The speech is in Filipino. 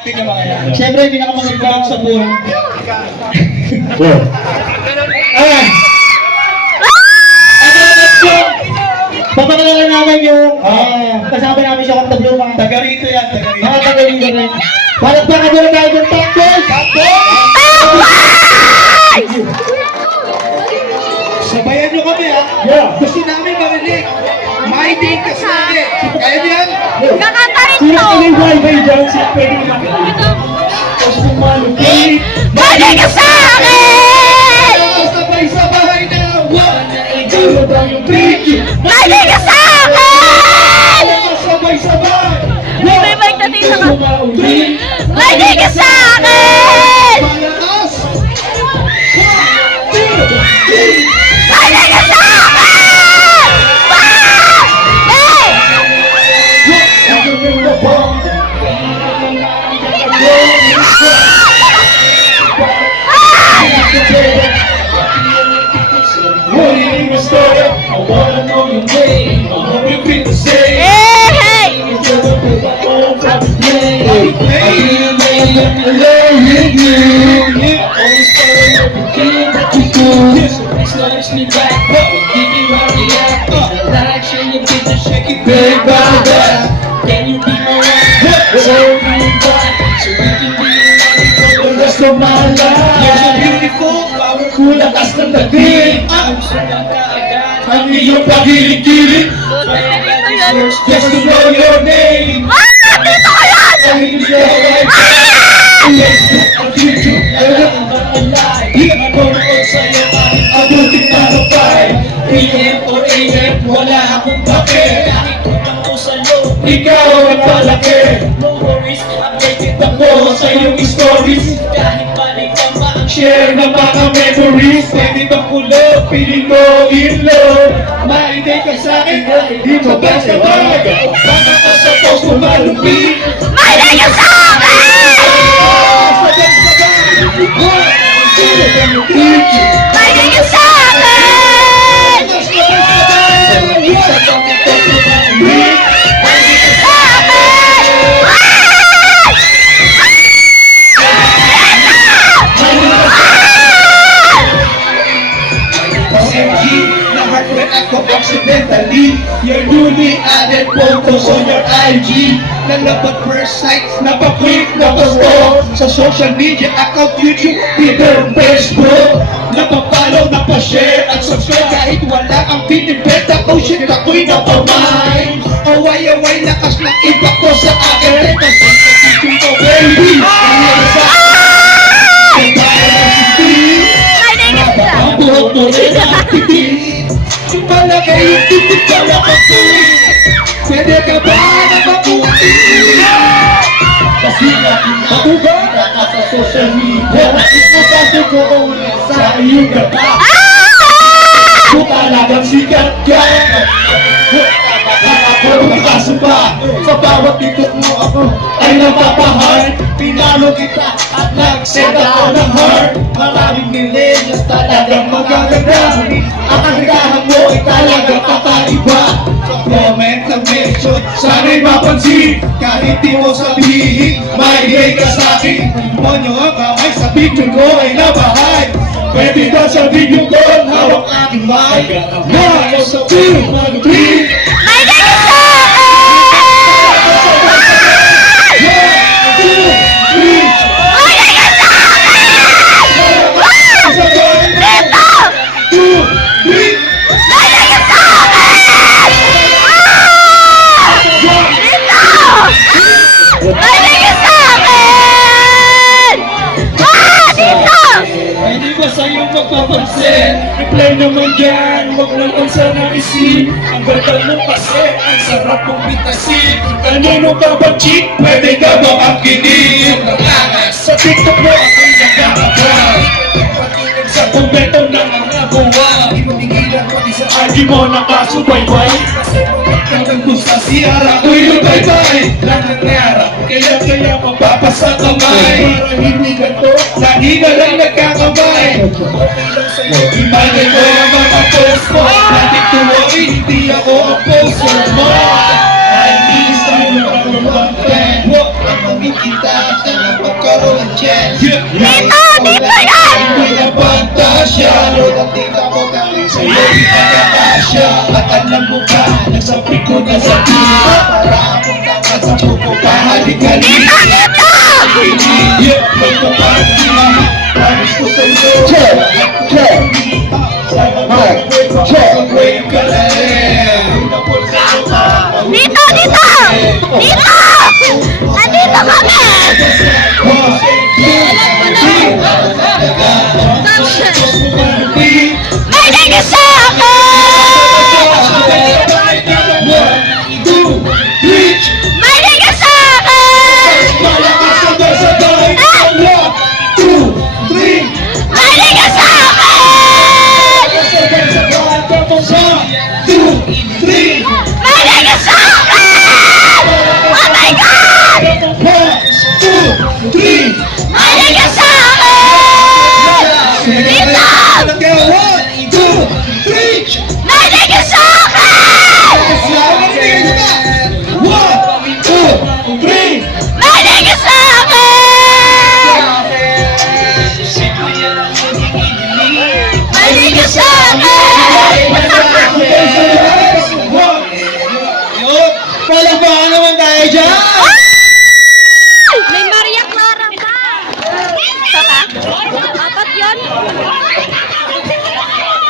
Siyempre, pinakamagandang sa buhay. Ayan. Papakilala namin yung kasama namin sa Kanta Blue, mga Taga rito yan, taga rito. mga taga-rito rin. Palagpakan nyo na tayo ng Tacos! Sabayan nyo kami ha. Yeah. Gusto namin marinig. My day kasali. Kaya niyo yan? Kakantahin Sino to! ang wifi dyan? Sino pwede makakita? Tapos pumalupit. Balik ka sa akin! Sabay-sabay na. Ikaw na daw yung tricky. Balik ka sa akin! Sabay-sabay. May mic na dito ka. Pumalupit. Balik ka sa akin! Malakas. Balik ka sa akin! Hey! Hey! Can you be my wife? So we can be the rest of my life. You're so beautiful, powerful. Lakas ng dating. Ang iyong pagilig-gilig. Just to know your name. Dito ka yan! PM or AM, wala akong pake. Ikaw ang palaki. No worries, updated ako sa iyong stories. Kahit balik ka pa ang share ng mga memories. Pwede bang kulog, piling mo in love. Mainday ka sa'kin, di mo ba sabag? Baka ka sa post mo malupit. Balik ka sa akin! Balik ka sa akin! OMG, na-heartbreak ako accidentally. Your newly added photos on your IG. Nalabat first sight, napaklik, napasto. Sa social media account, YouTube, Twitter, Facebook. Napapollow, napashare at subscribe. Kahit wala ang pinipenta ko, shit ako'y napamay. Away-away, lakas ng iba ko sa akin. Kasi ko, baby, nangyari sa akin. Ang buhok mo rin ang titig. Malagay yung titig ka na patuloy. Pwede ka ba na mabuti? Kasi matuba ka sa social media. Ipapasok ko ulit sa iyong gata. Kung talagang sikat ka, kaso pa, sa bawat tikot mo ako ay napapahal. Pinalo kita at nag-set ako ng heart. Maraming millennials talagang magaganda. Ang kagandahan mo ay talagang kakaiba. Comment ng mention, sana'y mapansin. Kahit di mo sabihin, maigay ka sa'kin. Monyo ang kamay sa picture ko ay nabahay. Pwede ba sa video ko ang hawak aking mic? 1, 2, 3. Balik ka sa akin! Balik ka sa akin! Dito! Balik ka sa akin! Dito! Balik ka sa akin! Dito! Hindi ba sa'yo magpapansin? Reply naman yan, huwag naman sana isip. Ang ganda mo kasi, ang sarap mong bitasin. Kanino ka ba chick? Pwede ka ba makinig? Sa TikTok mo ako'y nagkakabay. Patingin sa komento ng mga buwan. Di mo tigilan pati sa IG mo nakasubaybay. Kasi magkakang gusto sa CR ako'y lubaybay. Lang nangyara, kaya mapapasa kamay. Para hindi ganito, lagi na lang nagkakamay. Imagine ko ang mga post mo. Natin tuloy, hindi ako ang poster mo. I miss you, number one fan. Huwag kang kumikita. basta na pagkaroon ng chance. Dito! Dito yan! Hindi na pantasya. Lord ang tita ko galing sa'yo, di ka kakasya. At alam mo ba, nagsabi ko na sa tita, para akong dapat sa puko pahalikan. Dito! Dito! Yeah, magpapati na, promise ko sa'yo. Mag-wave ka lang. Dito! Dito! Dito! Nandito kami! May naging sa akin! May naging sa akin! May naging sa akin! May naging sa akin! Oh my God! May naging sa akin! Dito! May naging sa akin! May naging sa akin! May naging sa akin! Palakpakan naman tayo dyan!